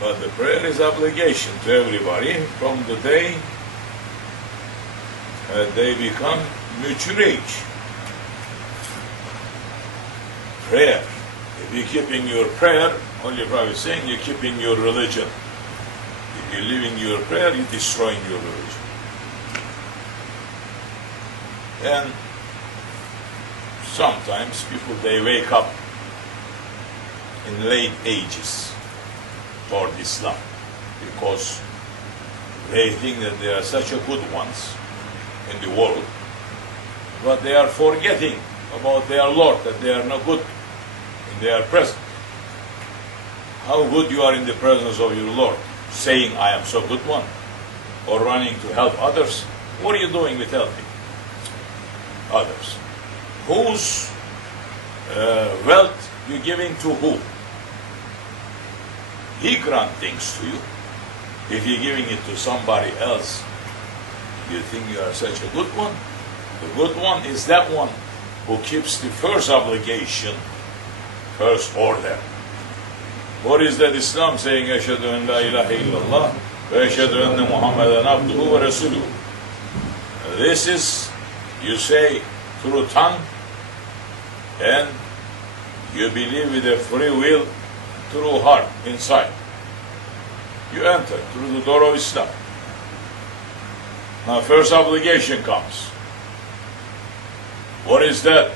But the prayer is obligation to everybody from the day they become mature age. Prayer. If you're keeping your prayer, only Prophet is saying you're keeping your religion. If you're leaving your prayer, you're destroying your religion. And sometimes people, they wake up in late ages toward Islam because they think that they are such a good ones in the world, but they are forgetting about their Lord, that they are no good in their presence. How good you are in the presence of your Lord, saying, I am so good one, or running to help others. What are you doing with helping others? Whose wealth you giving to who? He grant things to you. If you're giving it to somebody else, you think you are such a good one? The good one is that one who keeps the first obligation, first order. What is that Islam saying? Eşhedü en la ilahe illallah ve eşhedü enne Muhammeden abduhu ve resuluhu. This is, you say through tongue, and you believe with a free will through heart, inside. You enter through the door of Islam. Now first obligation comes. What is that?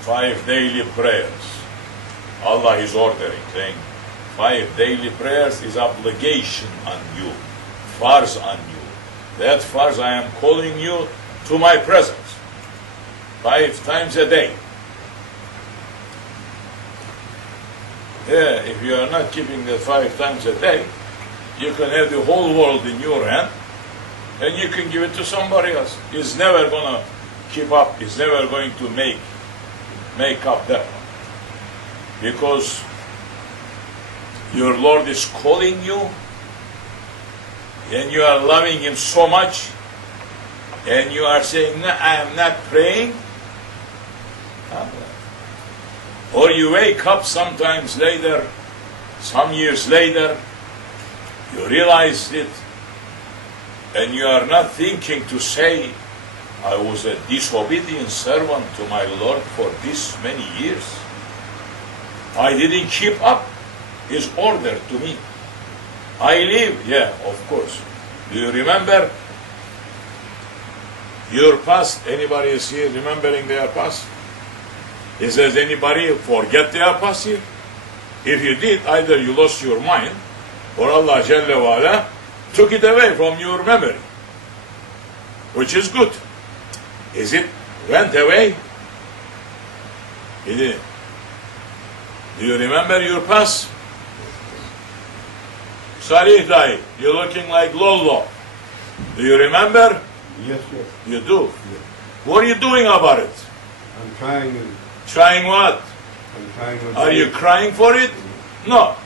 5 daily prayers. Allah is ordering, saying 5 daily prayers is obligation on you, farz on you. That farz I am calling you to my presence 5 times a day. Yeah, if you are not keeping that 5 times a day, you can have the whole world in your hand and you can give it to somebody else. He's never going to keep up, he's never going to make up that one. Because your Lord is calling you and you are loving Him so much and you are saying, no, I am not praying. Or you wake up sometimes later, some years later, you realize it, and you are not thinking to say, I was a disobedient servant to my Lord for this many years. I didn't keep up His order to me. I live, yeah, of course. Do you remember your past? Anybody is here remembering their past? Is there anybody forget their past here? If you did, either you lost your mind, or Allah Jalla wa Ala took it away from your memory, which is good. Is it went away? It didn't. Do you remember your past? Salih Dai, you're looking like Lolo. Do you remember? Yes, yes. You do? Yes. What are you doing about it? I'm trying. Trying what? I'm trying to. Are you crying for it? No.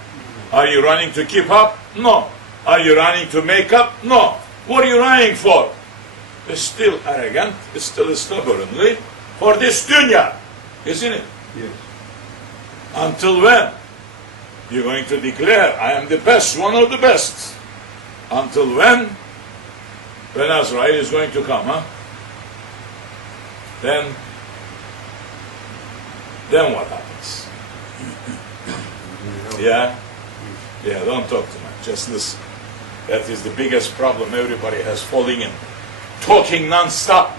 Are you running to keep up? No. Are you running to make up? No. What are you running for? It's still arrogant, it's still stubbornly for this dunya, isn't it? Yes. Until when? You're going to declare, I am the best, one of the best. Until when? When Azrael is going to come, huh? Then what happens? Yeah? Yeah, don't talk too much, just listen. That is the biggest problem everybody has falling in. Talking non-stop.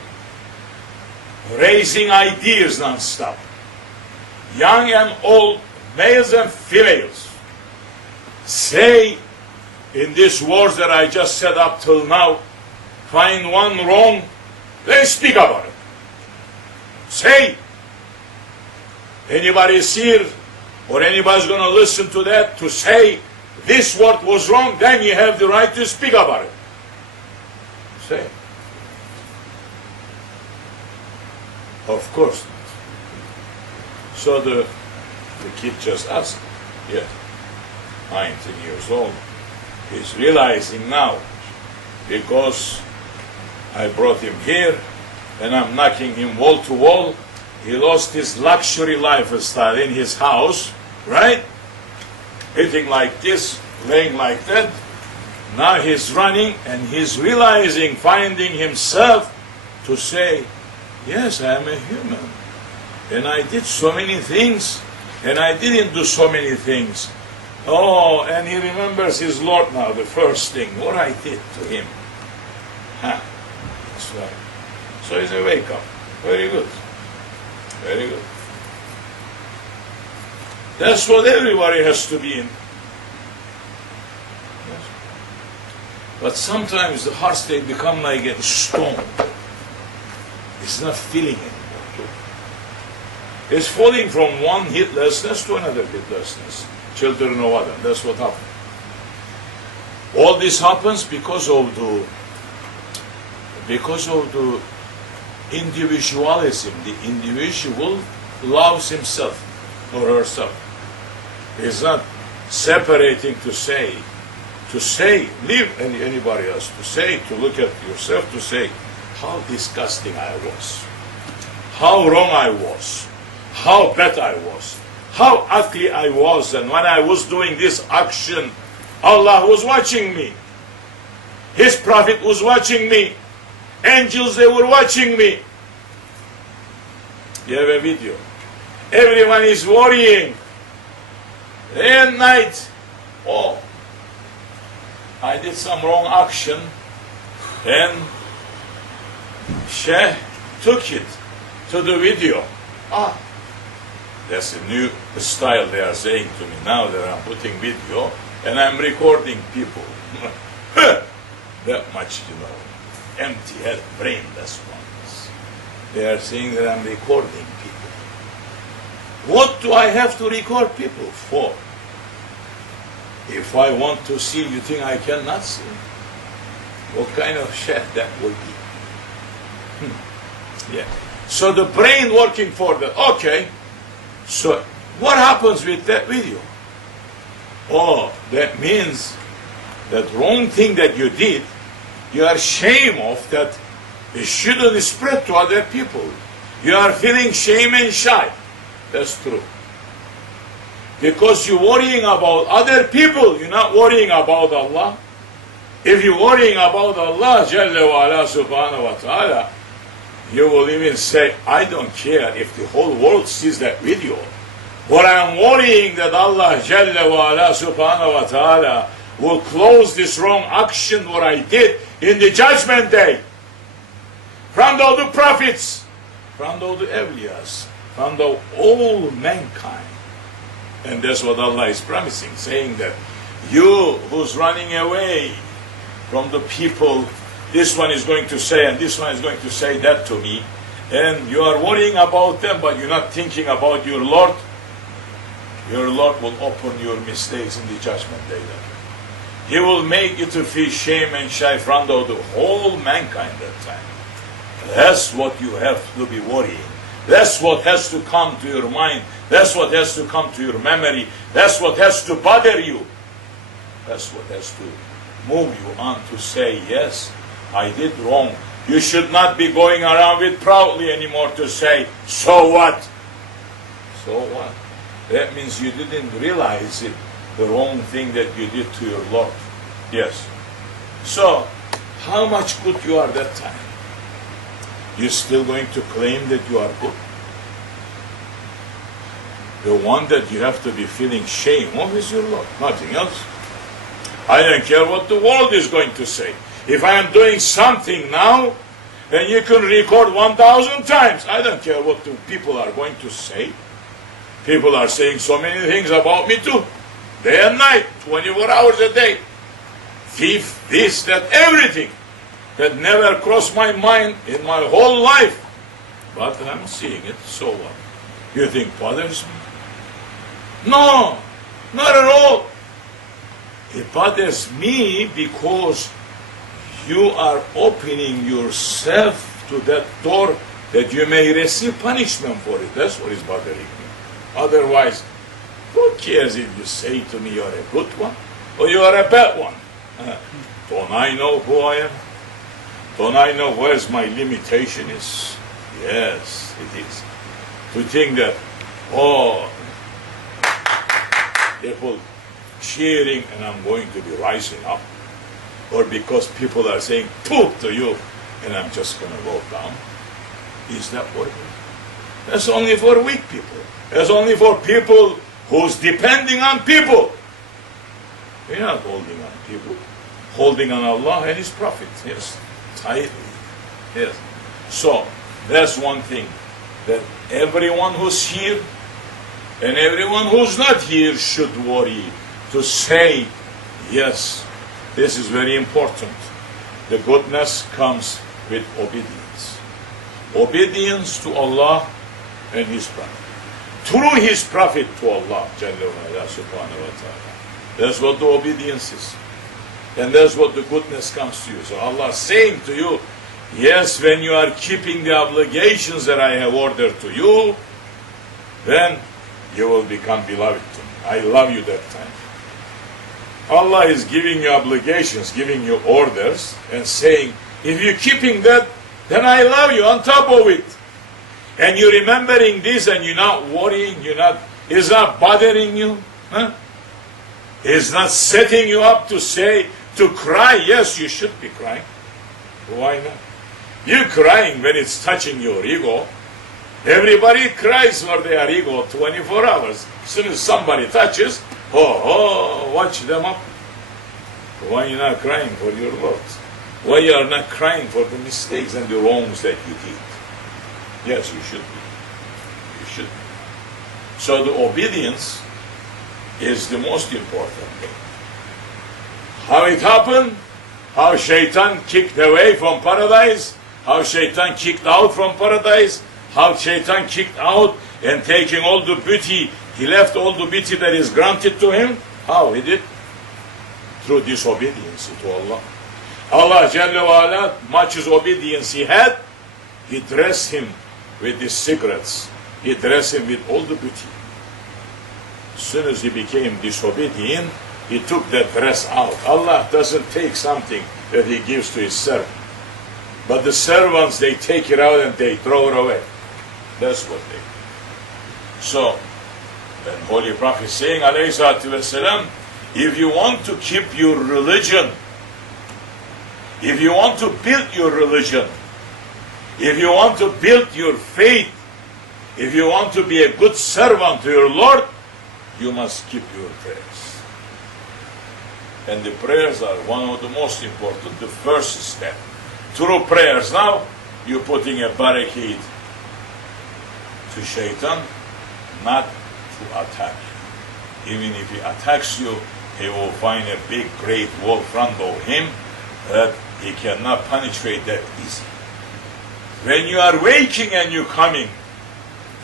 Raising ideas non-stop. Young and old, males and females, say in these words that I just said up till now, find one wrong, then speak about it. Say, anybody is here, or anybody's going to listen to that, to say this word was wrong, then you have the right to speak about it. Say. Of course not. So the kid just asked, yeah, 19 years old, he's realizing now, because I brought him here and I'm knocking him wall to wall, he lost his luxury lifestyle in his house, right? Hitting like this, laying like that. Now he's running and he's realizing, finding himself to say, yes, I am a human. And I did so many things, and I didn't do so many things. Oh, and he remembers his Lord now, the first thing, what I did to him. That's right. So it's a wake up. Very good. Very good. That's what everybody has to be in. Yes. But sometimes the hearts, they become like a stone. It's not feeling anymore. It's falling from one heedlessness to another heedlessness. Children of Adam, that's what happens. All this happens because of the individualism. The individual loves himself or herself. It's not separating to say, leave anybody else, to look at yourself, to say, how disgusting I was, how wrong I was, how bad I was, how ugly I was, and when I was doing this action, Allah was watching me. His Prophet was watching me. Angels, they were watching me. You have a video. Everyone is worrying. Day and night. Oh, I did some wrong action, and Shaykh took it to the video. That's a new style they are saying to me now that I'm putting video and I'm recording people. That much, empty head, brainless ones. They are saying that I'm recording people. What do I have to record people for? If I want to see, you think I cannot see? What kind of Shaykh that would be? Yeah. So the brain working for that. Okay. So what happens with that video? Oh, that means that wrong thing that you did, you are ashamed of that. It shouldn't spread to other people. You are feeling shame and shy. That's true. Because you're worrying about other people, you're not worrying about Allah. If you're worrying about Allah, Jalla wa ala subhanahu wa ta'ala, you will even say, I don't care if the whole world sees that video. But I'm worrying that Allah Jalla wa ala subhanahu wa ta'ala will close this wrong action what I did in the judgment day. From all the prophets, from all the awliyas, from all mankind. And that's what Allah is promising, saying that you who's running away from the people, this one is going to say and this one is going to say that to me, and you are worrying about them, but you're not thinking about your Lord will open your mistakes in the judgment day. He will make you to feel shame and shy in front of the whole mankind that time. That's what you have to be worrying. That's what has to come to your mind. That's what has to come to your memory. That's what has to bother you. That's what has to move you on to say, yes, I did wrong. You should not be going around with proudly anymore to say, so what? So what? That means you didn't realize it, the wrong thing that you did to your Lord. Yes. So, how much good you are that time? You're still going to claim that you are good? The one that you have to be feeling shame of is your Lord, nothing else. I don't care what the world is going to say. If I am doing something now, then you can record 1,000 times. I don't care what the people are going to say. People are saying so many things about me too. Day and night, 24 hours a day. Thief, this, that, everything. That never crossed my mind in my whole life. But I'm seeing it, so what? You think bothers me? No, not at all. It bothers me because you are opening yourself to that door that you may receive punishment for it. That's what is bothering me. Otherwise, who cares if you say to me you're a good one or you are a bad one? Don't I know who I am? Don't I know where's my limitation is? Yes, it is. To think that, oh, people cheering and I'm going to be rising up, or because people are saying poop to you and I'm just going to go down. Is that what it is? That's only for weak people. That's only for people who's depending on people. We're not holding on people. Holding on Allah and His Prophet. Yes. Tightly. Yes. So, that's one thing. That everyone who's here and everyone who's not here should worry to say, yes, this is very important. The goodness comes with obedience. Obedience to Allah and His Prophet. Through His Prophet to Allah subhanahu wa ta'ala. That's what the obedience is. And that's what the goodness comes to you. So Allah is saying to you, yes, when you are keeping the obligations that I have ordered to you, then you will become beloved to me. I love you that time. Allah is giving you obligations, giving you orders, and saying, if you're keeping that, then I love you on top of it. And you're remembering this and you're not worrying, it's not bothering you. Huh? It's not setting you up to cry. Yes, you should be crying. Why not? You're crying when it's touching your ego. Everybody cries for their ego 24 hours. As soon as somebody touches, watch them up. Why are you not crying for your Lord? Why you are not crying for the mistakes and the wrongs that you did? Yes, you should be. You should be. So the obedience is the most important thing. How it happened, how Shaitan kicked away from paradise, how Shaitan kicked out from paradise, how Shaitan kicked out and taking all the beauty, he left all the beauty that is granted to him. How he did? Through disobedience to Allah. Allah Jalla wa Ala, much as obedience he had, He dressed him with his secrets. He dressed him with all the beauty. As soon as he became disobedient, he took that dress out. Allah doesn't take something that He gives to His servant. But the servants, they take it out and they throw it away. That's what they do. So, when Holy Prophet is saying, alayhi salatu wasalam, if you want to keep your religion, if you want to build your religion, if you want to build your faith, if you want to be a good servant to your Lord, you must keep your prayers. And the prayers are one of the most important, the first step. Through prayers now, you're putting a barricade to Shaitan, not to attack you. Even if he attacks you, he will find a big, great wall in front of him that he cannot penetrate that easy. When you are waking and you're coming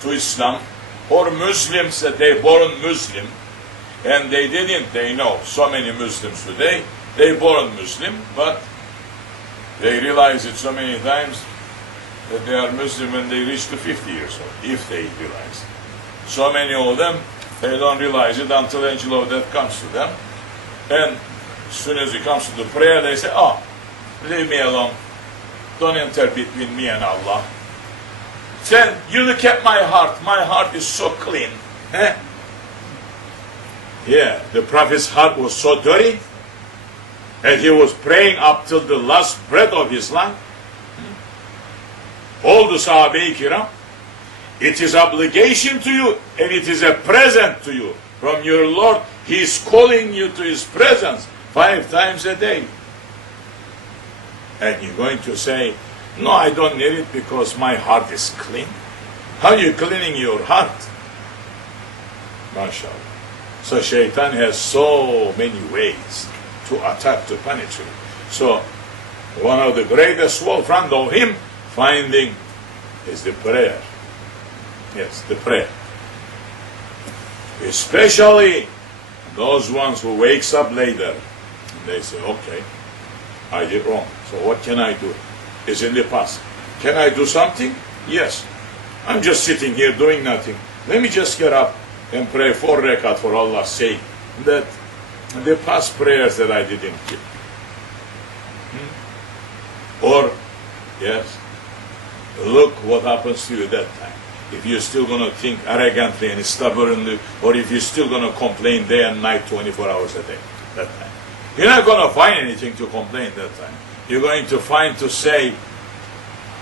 to Islam, or Muslims that they born Muslim, and they know so many Muslims today, they born Muslim, but they realize it so many times that they are Muslim when they reach to 50 years old, if they realize it. So many of them, they don't realize it until angel of death comes to them. And as soon as it comes to the prayer, they say, leave me alone. Don't enter between me and Allah. Then you look at my heart is so clean. Yeah, the Prophet's heart was so dirty, and he was praying up till the last breath of his life. All the Sahabe Kiram, it is obligation to you, and it is a present to you from your Lord. He is calling you to His presence 5 times a day. And you're going to say, no, I don't need it because my heart is clean. How are you cleaning your heart? MashaAllah. So Shaitan has so many ways to attack, to penetrate. So one of the greatest wall in front of him finding is the prayer. Yes, the prayer. Especially those ones who wakes up later and they say, okay, I did wrong. So what can I do? It's in the past. Can I do something? Yes. I'm just sitting here doing nothing. Let me just get up and pray 4 rakat for Allah's sake. That the past prayers that I didn't keep. Or, yes, look what happens to you that time. if you're still going to think arrogantly and stubbornly, or if you're still going to complain day and night 24 hours a day, that time. You're not going to find anything to complain that time. You're going to find to say,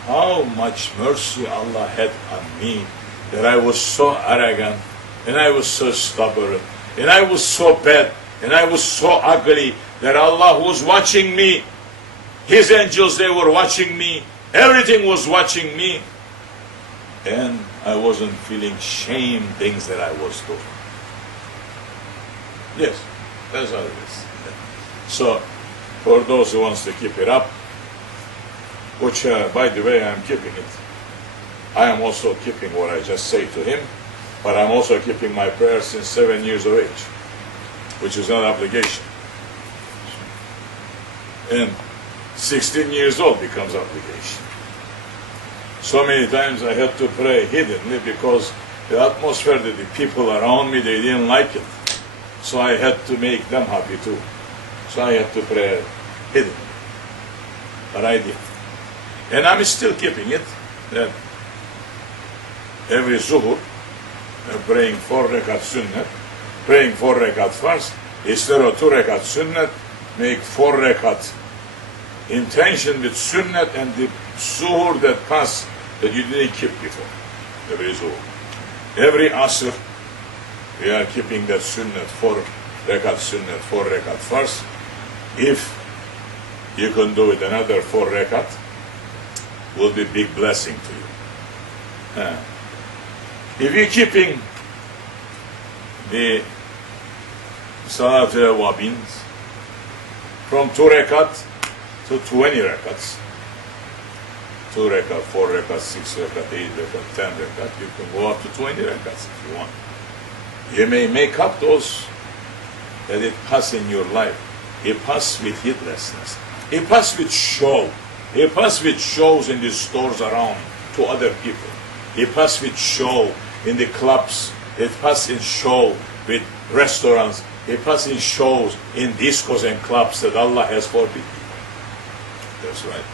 how much mercy Allah had on me, that I was so arrogant, and I was so stubborn, and I was so bad, and I was so ugly, that Allah was watching me. His angels, they were watching me. Everything was watching me. And I wasn't feeling shame things that I was doing. Yes, that's how it is. So, for those who wants to keep it up, which, by the way, I'm keeping it. I am also keeping what I just say to him, but I'm also keeping my prayer since 7 years of age, which is not an obligation. And 16 years old becomes obligation. So many times I had to pray hiddenly because the atmosphere that the people around me, they didn't like it. So I had to make them happy too. So I had to pray hiddenly. But I did. And I'm still keeping it, that every zuhur, praying 4 rekat sunnat, praying 4 rekat farz, instead of 2 rekat sunnat, make 4 rekat intention with sunnat and the zuhur that pass that you didn't keep before. Every zuhur. Every asr, we are keeping that sunnat, 4 rekat sunnat, 4 rekat farz. If you can do it another 4 rekat, will be big blessing to you. If you're keeping the Salat al-Awabins from 2 rekat to 20 rakats, 2 rekat, 4 rekat, 6 rekat, 8 rekat, 10 rekat, you can go up to 20 rakats if you want. You may make up those that it pass in your life. It pass with heedlessness. It pass with show. It pass with shows in the stores around to other people. It pass with show in the clubs. It pass in show with restaurants. It pass in shows in discos and clubs that Allah has forbidden. That's right.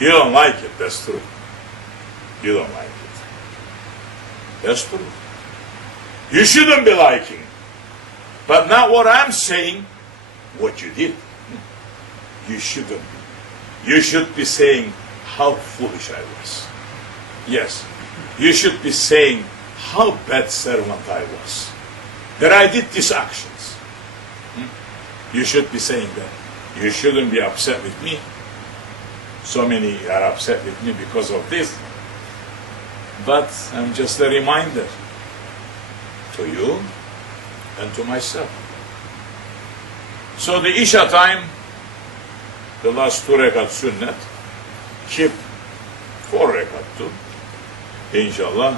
You don't like it, that's true. You don't like it. That's true. You shouldn't be liking. But not what I'm saying, what you did. You shouldn't be. You should be saying how foolish I was. Yes. You should be saying how bad servant I was. That I did these actions. You should be saying that. You shouldn't be upset with me. So many are upset with me because of this. But I'm just a reminder to you and to myself. So the Isha time, the last 2 rekat sunnat, keep 4 rekat too. Inshallah,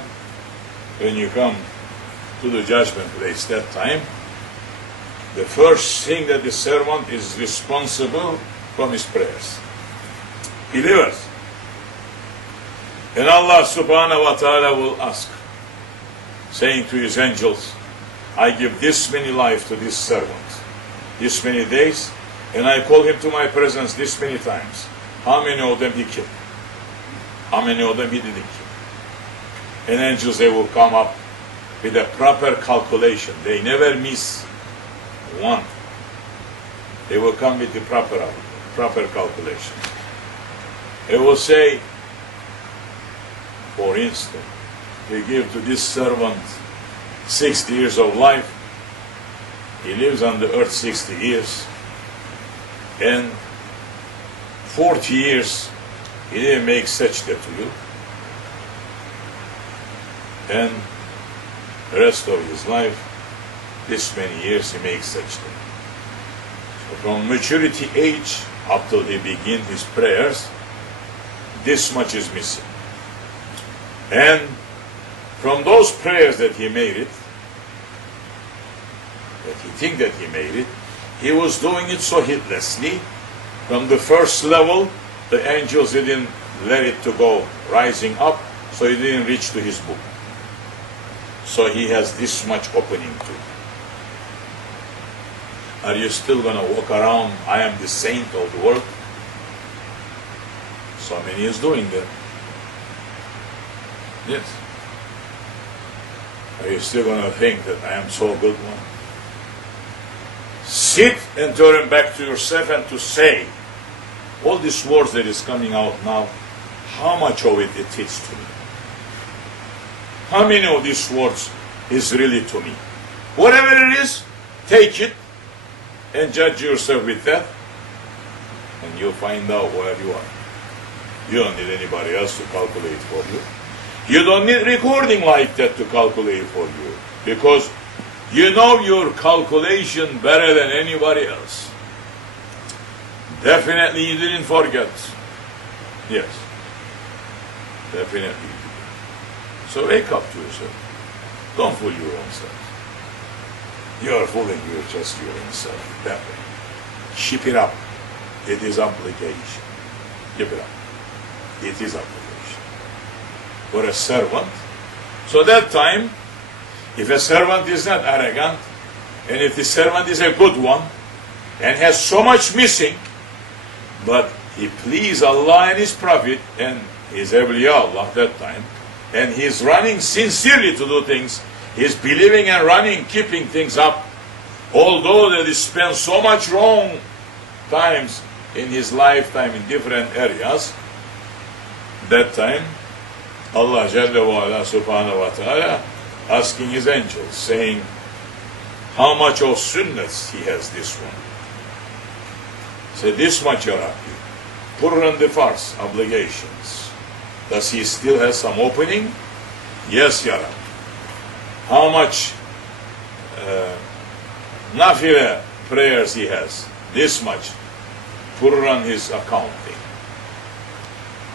when you come to the judgment place that time, the first thing that the servant is responsible from his prayers. Believers. And Allah subhanahu wa ta'ala will ask, saying to his angels, I give this many life to this servant, this many days, and I call him to my presence this many times. How many of them he killed? How many of them he didn't kill? And angels, they will come up with a proper calculation. They never miss one. They will come with the proper calculation. They will say, for instance, they give to this servant 60 years of life. He lives on the earth 60 years. And 40 years, he didn't make sajda to you. And the rest of his life, this many years, he makes sajda. So from maturity age up till he begin his prayers, this much is missing. And from those prayers that he made it, that he think that he made it, he was doing it so heedlessly. From the first level, the angels didn't let it to go rising up, so he didn't reach to his book. So he has this much opening too. Are you still going to walk around, I am the saint of the world? So many is doing that. Yes. Are you still going to think that I am so good one? Sit and turn back to yourself and to say, all these words that is coming out now, how much of it is to me? How many of these words is really to me? Whatever it is, take it and judge yourself with that, and you'll find out where you are. You don't need anybody else to calculate for you. You don't need recording like that to calculate for you, because you know your calculation better than anybody else. Definitely you didn't forget. Yes. Definitely you did. So wake up to yourself. Don't fool your own self. You are fooling just your own self that way. Keep it up. It is obligation. Keep it up. It is obligation. For a servant. So that time, if a servant is not arrogant, and if the servant is a good one, and has so much missing, but he please Allah and His Prophet, and His awliya Allah that time, and he's running sincerely to do things, he's believing and running, keeping things up, although that he spent so much wrong times in his lifetime in different areas, that time, Allah Jalla wa Ala Subhanahu wa Ta'ala asking His angels, saying, how much of sunnahs he has this one? Say, this much, Ya Rabbi. Put it on the farz, obligations. Does he still have some opening? Yes, Ya Rabbi. How much nafila prayers he has? This much. Put it on his accounting.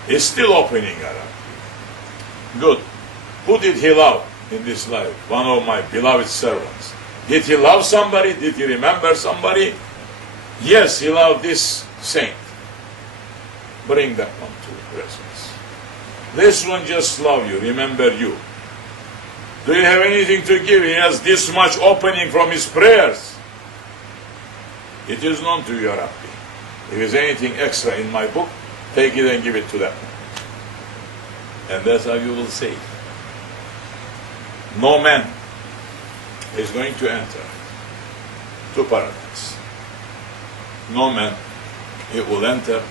He's still opening, Ya Rabbi. Good. Who did he love in this life? One of my beloved servants. Did he love somebody? Did he remember somebody? Yes, he loved this saint. Bring that one to presence. This one just love you, remember you. Do you have anything to give? He has this much opening from his prayers. It is known to you, Ya Rabbi. If there's anything extra in my book, take it and give it to them. And that's how you will say. No man is going to enter to paradise. No man he will enter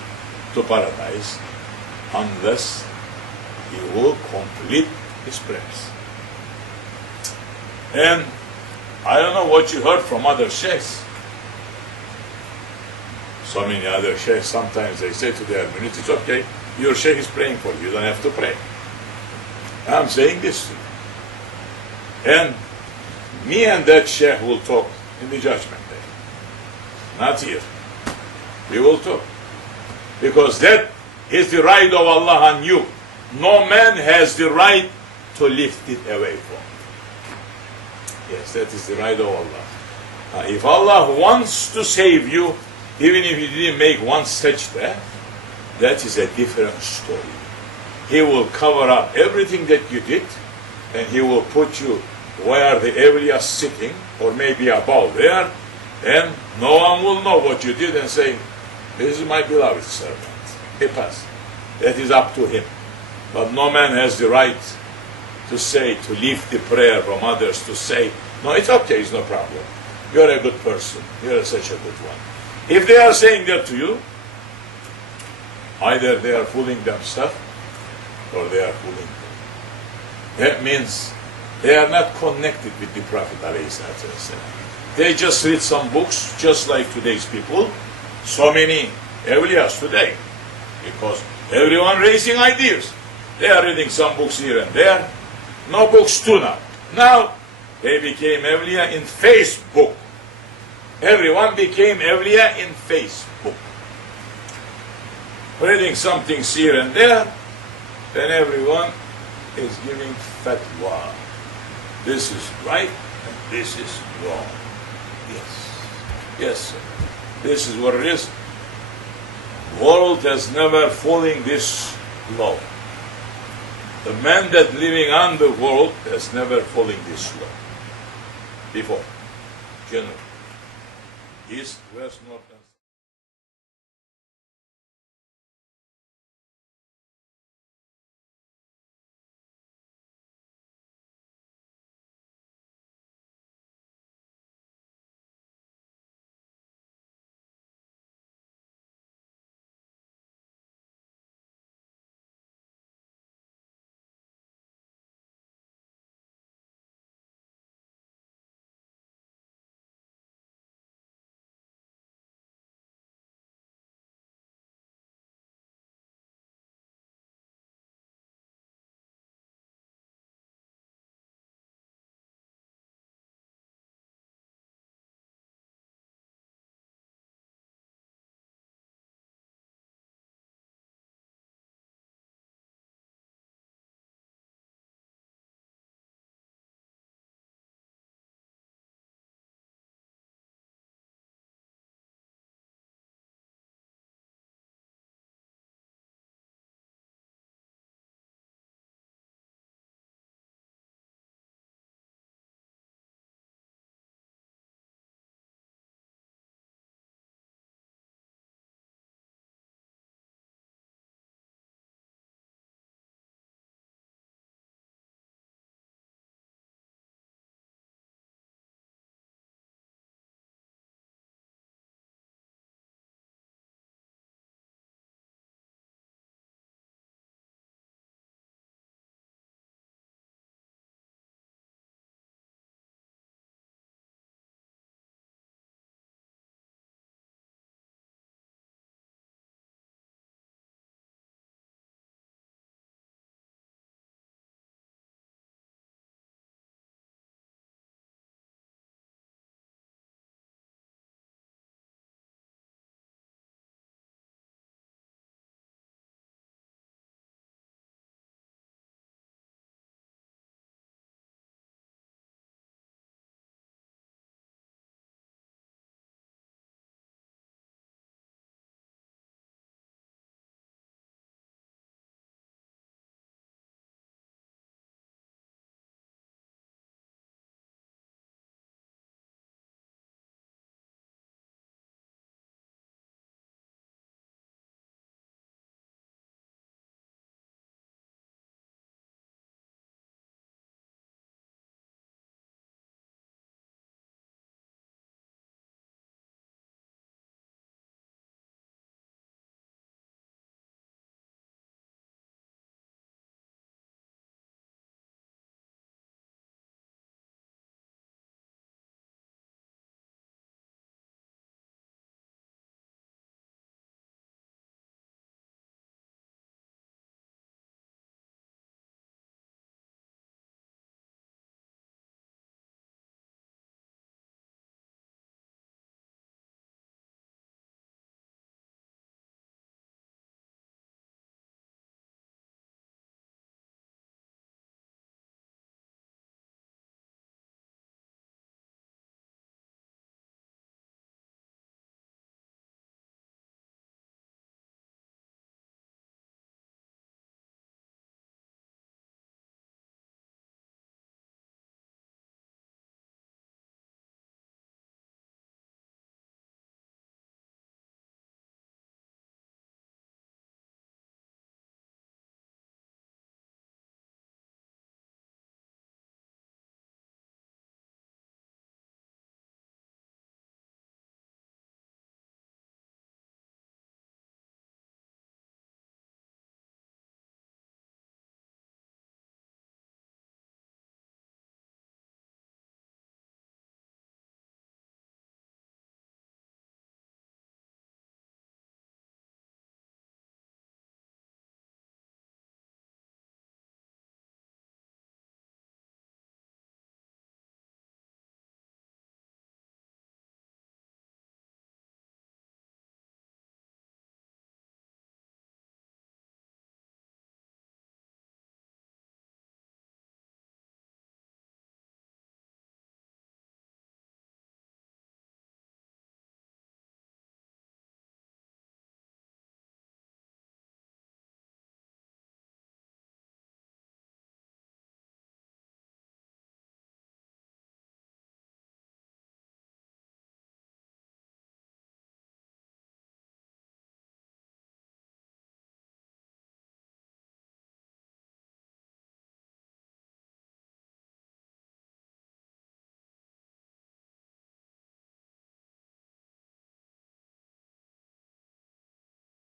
to paradise unless he will complete his prayers. And I don't know what you heard from other sheikhs. So many other sheikhs, sometimes they say to their community, it's okay, your sheikh is praying for you, you don't have to pray. I'm saying this to you. And me and that sheikh will talk in the judgment day. Not here. We will talk. Because that is the right of Allah on you. No man has the right to lift it away from. Yes, that is the right of Allah. If Allah wants to save you, even if you didn't make one sajda, that is a different story. He will cover up everything that you did, and He will put you where the awliya is sitting, or maybe above there, and no one will know what you did and say, this is my beloved servant. He passed. That is up to him. But no man has the right to say, to leave the prayer from others, to say, no, it's okay, it's no problem. You're a good person. You're such a good one. If they are saying that to you, either they are fooling themselves or they are fooling you. That means they are not connected with the Prophet ﷺ. They just read some books, just like today's people. So many awliyas today, because everyone raising ideas. They are reading some books here and there. No books too now. Now they became awliya in Facebook. Everyone became awliya in Facebook. Reading some things here and there, then everyone is giving fatwa. This is right and this is wrong. Yes. Yes, sir. This is what it is. World has never fallen this low. The man that living on the world has never fallen this low before. Generally. East, west, north,